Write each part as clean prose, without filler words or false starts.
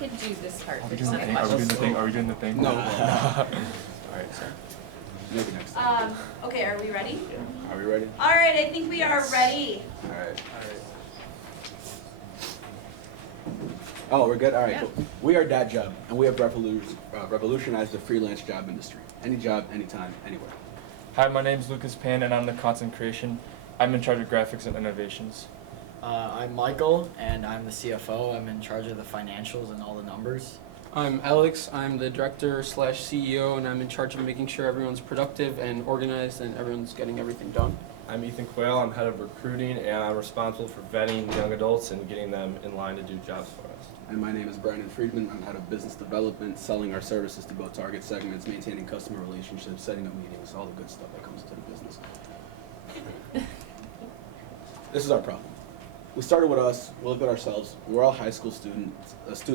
could do this part. Are we which doing is the my thing? Are we doing the question. thing? Are we doing the thing? No. All right, sorry. Maybe next. Okay, are we ready? Are we ready? All right, I think we are ready. All right. Oh, we're good? All right, Yeah. cool. We are datjob, and we have revolutionized the freelance job industry. Any job, anytime, anywhere. Hi, my name is Lucas Pan, and I'm the content creation. I'm in charge of graphics and innovations. I'm Michael, and I'm the CFO. I'm in charge of the financials and all the numbers. I'm Alex. I'm the director / CEO, and I'm in charge of making sure everyone's productive and organized and everyone's getting everything done. I'm Ethan Quayle. I'm head of recruiting, and I'm responsible for vetting young adults and getting them in line to do jobs for us. And my name is Brandon Friedman. I'm head of business development, selling our services to both target segments, maintaining customer relationships, setting up meetings, all the good stuff that comes to the business. This is our problem. We started with us, we look at ourselves, we're all high school student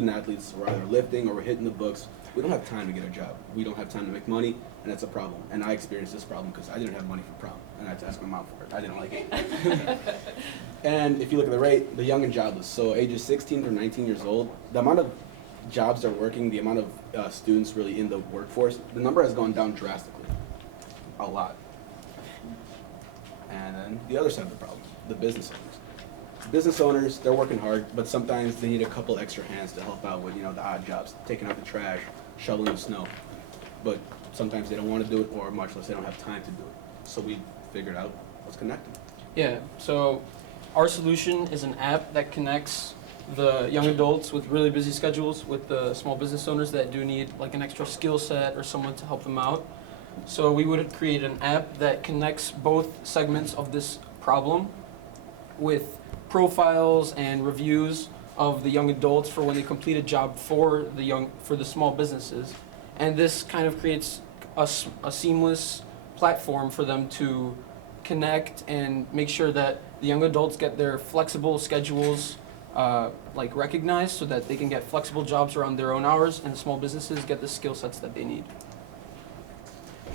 athletes, we're either lifting or we're hitting the books. We don't have time to get a job. We don't have time to make money, and that's a problem. And I experienced this problem because I didn't have money for prom, and I had to ask my mom for it. I didn't like it. And if you look at the rate, the young and jobless, so ages 16 to 19 years old, the amount of jobs they're working, the amount of students really in the workforce, the number has gone down drastically, a lot. And then the other side of the problem, the business owners. Business owners, they're working hard, but sometimes they need a couple extra hands to help out with, the odd jobs, taking out the trash, shoveling the snow. But sometimes they don't want to do it, or much less they don't have time to do it. So we figured out, let's connect them. Yeah, so our solution is an app that connects the young adults with really busy schedules with the small business owners that do need like an extra skill set or someone to help them out. So we would create an app that connects both segments of this problem with profiles and reviews of the young adults for when they complete a job for the small businesses, and this kind of creates a seamless platform for them to connect and make sure that the young adults get their flexible schedules recognized so that they can get flexible jobs around their own hours, and the small businesses get the skill sets that they need.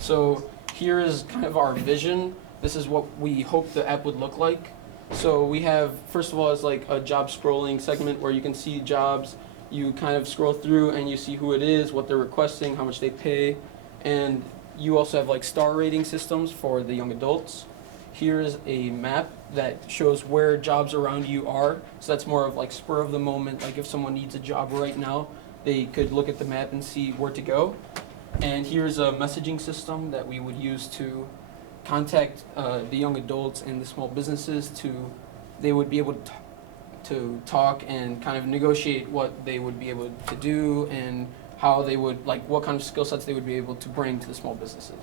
So here is kind of our vision. This is what we hope the app would look like. So we have, first of all, it's like a job scrolling segment where you can see jobs. You kind of scroll through and you see who it is, what they're requesting, how much they pay. And you also have like star rating systems for the young adults. Here is a map that shows where jobs around you are. So that's more of like spur of the moment. Like if someone needs a job right now, they could look at the map and see where to go. And here's a messaging system that we would use to contact the young adults and the small businesses they would be able to talk and kind of negotiate what they would be able to do and how they would, what kind of skill sets they would be able to bring to the small businesses.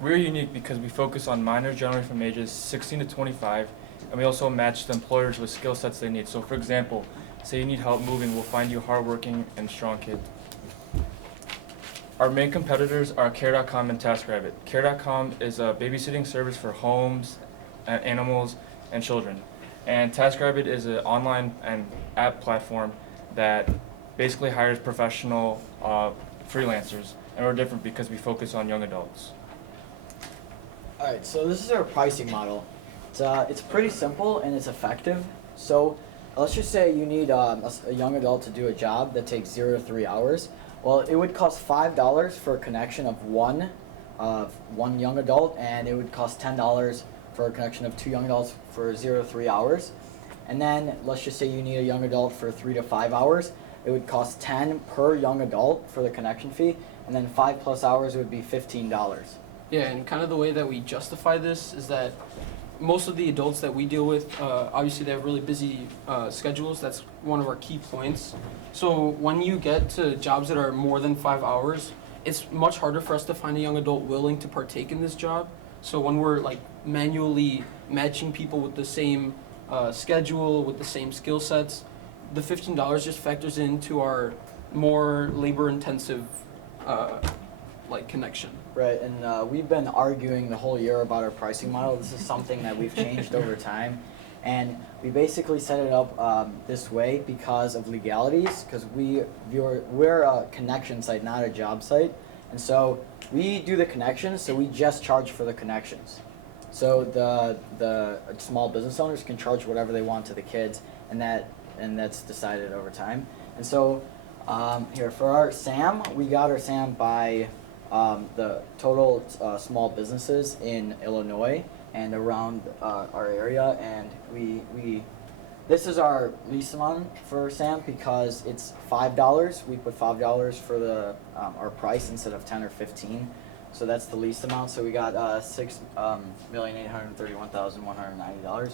We're unique because we focus on minors generally from ages 16 to 25, and we also match the employers with skill sets they need. So for example, say you need help moving, we'll find you a hardworking and strong kid. Our main competitors are Care.com and TaskRabbit. Care.com is a babysitting service for homes, animals, and children. And TaskRabbit is an online and app platform that basically hires professional freelancers. And we're different because we focus on young adults. All right, so this is our pricing model. It's pretty simple and it's effective. So let's just say you need a young adult to do a job that takes 0 to 3 hours. Well, it would cost $5 for a connection of one young adult, and it would cost $10 for a connection of 2 young adults for 0 to 3 hours. And then let's just say you need a young adult for 3 to 5 hours. It would cost $10 per young adult for the connection fee, and then 5+ hours would be $15. Yeah, and kind of the way that we justify this is that most of the adults that we deal with, obviously they have really busy schedules. That's one of our key points. So when you get to jobs that are more than 5 hours, it's much harder for us to find a young adult willing to partake in this job. So when we're manually matching people with the same schedule, with the same skill sets, the $15 just factors into our more labor-intensive connection. Right, and we've been arguing the whole year about our pricing model. This is something that we've changed over time, and we basically set it up this way because of legalities, because we're a connection site, not a job site, and so we do the connections, so we just charge for the connections. So the small business owners can charge whatever they want to the kids, and that's decided over time. And so here for our SAM, we got our SAM by the total small businesses in Illinois and around our area, and we this is our least amount for SAM because it's $5. We put $5 for the our price instead of 10 or 15, so that's the least amount. So we got $6,831,190,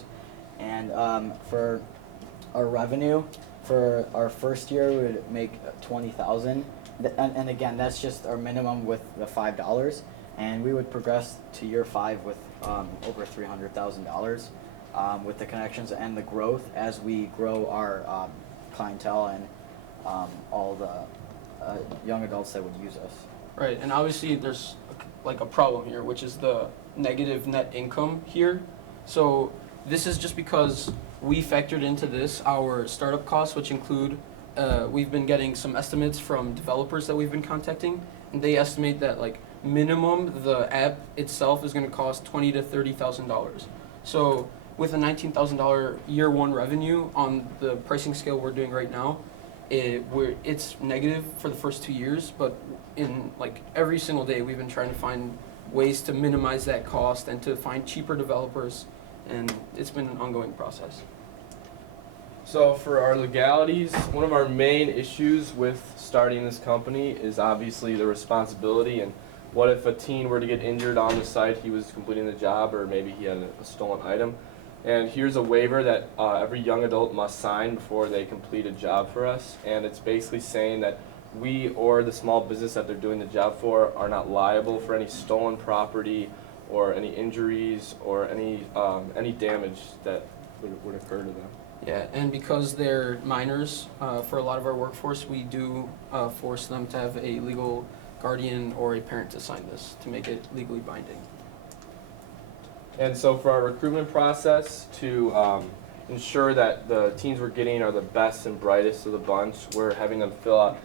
and for our revenue for our first year we would make 20,000, and again that's just our minimum with the $5, and we would progress to year 5 with over $300,000. With the connections and the growth as we grow our clientele and all the young adults that would use us. Right, and obviously there's like a problem here, which is the negative net income here. So this is just because we factored into this our startup costs, which include, we've been getting some estimates from developers that we've been contacting, and they estimate that like minimum the app itself is going to cost $20,000 to $30,000. So with a $19,000 year one revenue on the pricing scale we're doing right now, it's negative for the first 2 years, but in like every single day we've been trying to find ways to minimize that cost and to find cheaper developers, and it's been an ongoing process. So for our legalities, one of our main issues with starting this company is obviously the responsibility, and what if a teen were to get injured on the site he was completing the job, or maybe he had a stolen item. And here's a waiver that every young adult must sign before they complete a job for us, and it's basically saying that we or the small business that they're doing the job for are not liable for any stolen property or any injuries or any damage that would occur to them. Yeah, and because they're minors, for a lot of our workforce, we do force them to have a legal guardian or a parent to sign this to make it legally binding. And so for our recruitment process, to ensure that the teens we're getting are the best and brightest of the bunch, we're having them fill out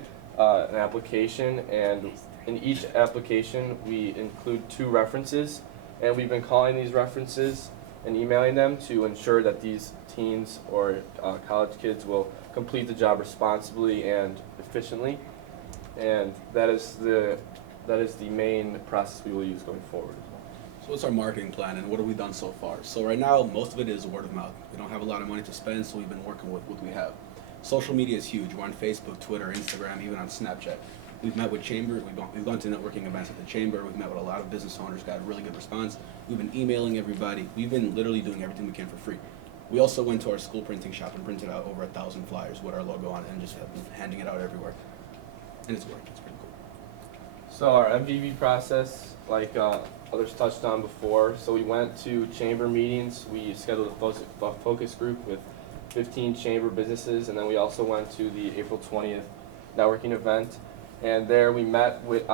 an application, and in each application we include 2 references, and we've been calling these references and emailing them to ensure that these teens or college kids will complete the job responsibly and efficiently, and that is the main process we will use going forward. So what's our marketing plan and what have we done so far? So right now, most of it is word of mouth. We don't have a lot of money to spend, so we've been working with what we have. Social media is huge. We're on Facebook, Twitter, Instagram, even on Snapchat. We've met with Chamber. We've gone to networking events at the Chamber. We've met with a lot of business owners, got a really good response. We've been emailing everybody. We've been literally doing everything we can for free. We also went to our school printing shop and printed out over 1,000 flyers with our logo on it and just have been handing it out everywhere. And it's working. It's pretty cool. So our MVP process, like others touched on before, so we went to chamber meetings. We scheduled a focus group with 15 chamber businesses, and then we also went to the April 20th networking event. And there we met with,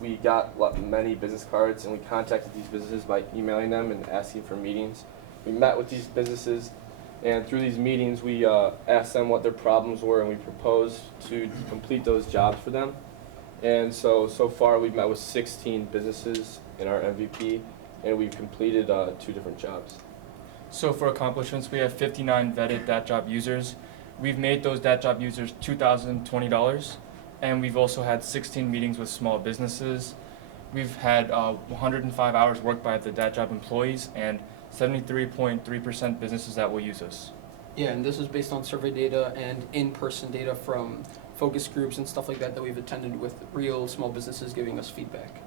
we got many business cards, and we contacted these businesses by emailing them and asking for meetings. We met with these businesses, and through these meetings we asked them what their problems were, and we proposed to complete those jobs for them. And so far we've met with 16 businesses in our MVP, and we've completed 2 different jobs. So for accomplishments, we have 59 vetted datjob users. We've made those datjob users $2,020, and we've also had 16 meetings with small businesses. We've had 105 hours worked by the datjob employees and 73.3% businesses that will use us. Yeah, and this is based on survey data and in-person data from focus groups and stuff like that we've attended with real small businesses giving us feedback.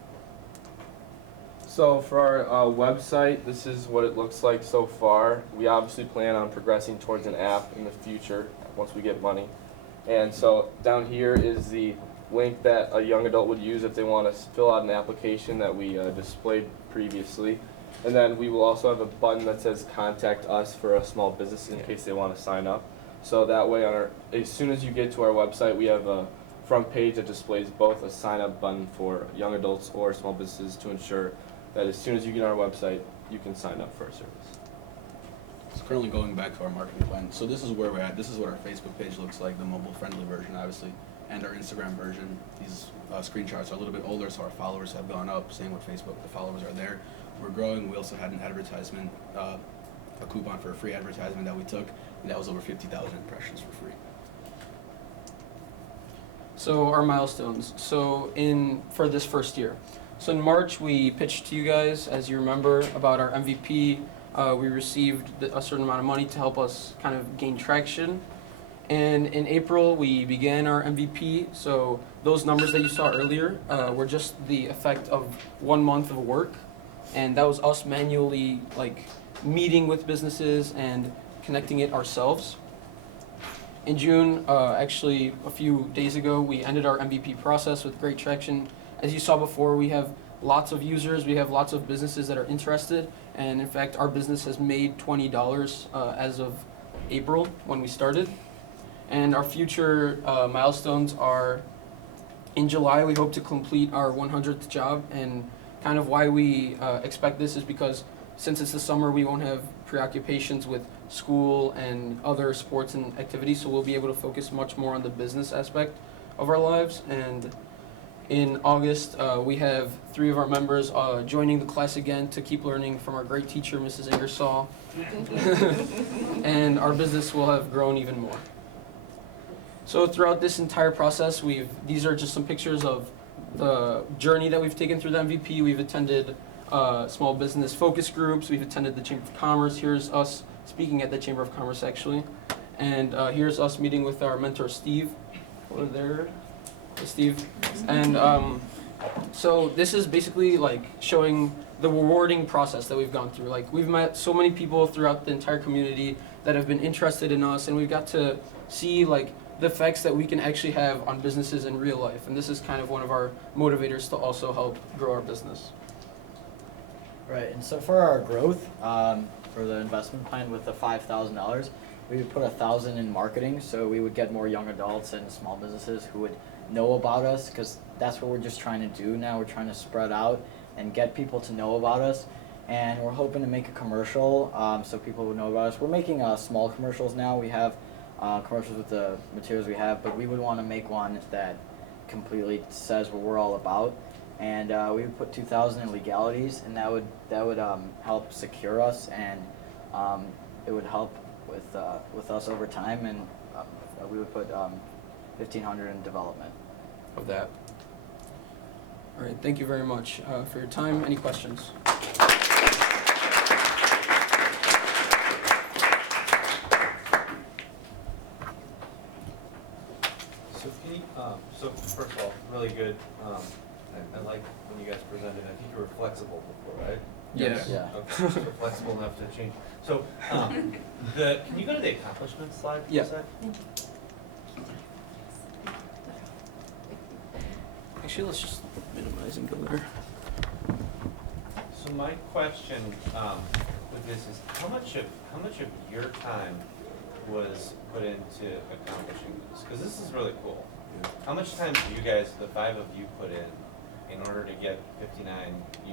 So for our website, this is what it looks like so far. We obviously plan on progressing towards an app in the future once we get money. And so down here is the link that a young adult would use if they want to fill out an application that we displayed previously. And then we will also have a button that says contact us for a small business in case they want to sign up. So that way, as soon as you get to our website, we have a front page that displays both a sign up button for young adults or small businesses to ensure that as soon as you get on our website, you can sign up for a service. So currently going back to our marketing plan. So this is where we're at. This is what our Facebook page looks like, the mobile-friendly version, obviously, and our Instagram version. These screenshots are a little bit older, so our followers have gone up. Same with Facebook, the followers are there. We're growing. We also had an advertisement, a coupon for a free advertisement that we took, and that was over 50,000 impressions for free. So our milestones. So for this first year. So in March we pitched to you guys, as you remember, about our MVP. We received a certain amount of money to help us kind of gain traction. And in April we began our MVP. So those numbers that you saw earlier were just the effect of 1 month of work, and that was us manually meeting with businesses and connecting it ourselves. In June, actually a few days ago, we ended our MVP process with great traction. As you saw before, we have lots of users, we have lots of businesses that are interested, and in fact, our business has made $20 as of April when we started. And our future milestones are, in July, we hope to complete our 100th job, and kind of why we expect this is because since it's the summer, we won't have preoccupations with school and other sports and activities, so we'll be able to focus much more on the business aspect of our lives. And in August, we have 3 of our members joining the class again to keep learning from our great teacher, Mrs. Ingersoll. And our business will have grown even more. So throughout this entire process, these are just some pictures of the journey that we've taken through the MVP. We've attended small business focus groups. We've attended the Chamber of Commerce. Here's us speaking at the Chamber of Commerce, actually. And here's us meeting with our mentor, Steve. Over there, Steve. And so this is basically showing the rewarding process that we've gone through. We've met so many people throughout the entire community that have been interested in us, and we've got to see the effects that we can actually have on businesses in real life. And this is kind of one of our motivators to also help grow our business. Right, and so for our growth, for the investment plan with the $5,000, we would put 1,000 in marketing, so we would get more young adults and small businesses who would know about us, because that's what we're just trying to do now. We're trying to spread out and get people to know about us, and we're hoping to make a commercial so people would know about us. We're making small commercials now. We have commercials with the materials we have, but we would want to make one that completely says what we're all about. And we would put 2,000 in legalities, and that would help secure us, and it would help with us over time. And we would put 1,500 in development Of that. All right, thank you very much for your time. Any questions? So can you, so first of all, really good. I like when you guys presented. I think you were flexible before, right? Yes. Yeah. Okay, so flexible enough to change. So, can you go to the accomplishments slide for Yeah. a sec? Actually, let's just minimize and go there. So my question with this is, how much of your time was put into accomplishing this? Because this is really cool. How much time do you guys, the 5 of you, put in order to get 59